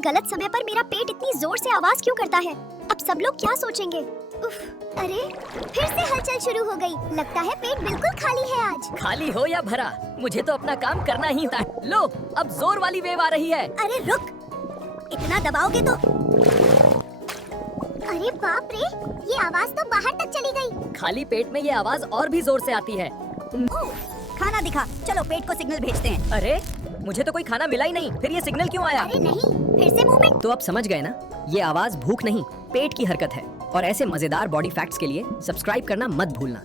गलत समय पर मेरा पेट इतनी जोर से आवाज क्यों करता है? अब सब लोग क्या सोचेंगे? उफ, अरे फिर से हलचल शुरू हो गई। लगता है पेट बिल्कुल खाली है आज। खाली हो या भरा, मुझे तो अपना काम करना ही होता है। लो, अब जोर वाली वेव आ रही है। अरे रुक, इतना दबाओगे तो। अरे बाप रे, ये आवाज तो बाहर तक चली गई। खाली पेट में ये आवाज और भी जोर से आती है। ओह, खाना दिखा, चलो पेट को सिग्नल भेजते हैं। अरे मुझे तो कोई खाना मिला ही नहीं, फिर ये सिग्नल क्यों आया? अरे नहीं, फिर से मूवमेंट। तो अब समझ गए ना, ये आवाज भूख नहीं, पेट की हरकत है। और ऐसे मजेदार बॉडी फैक्ट्स के लिए सब्सक्राइब करना मत भूलना।